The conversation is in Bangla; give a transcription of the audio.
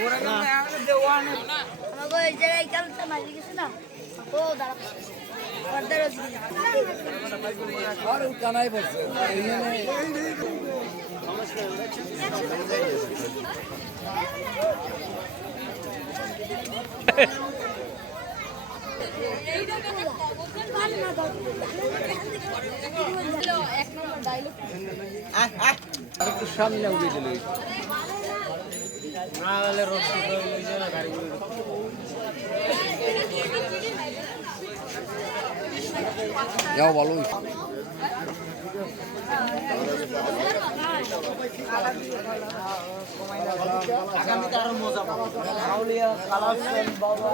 আমাকে ওই জায়গায় কালটা মারি গেছে না ও দাঁড়া পর্দার আর কানাই পড়ছে একটু সামনে উঠে দিল যাও ভালো আগামীতে আরো মজা পাবো আউলিয়া কালারসেন বাবা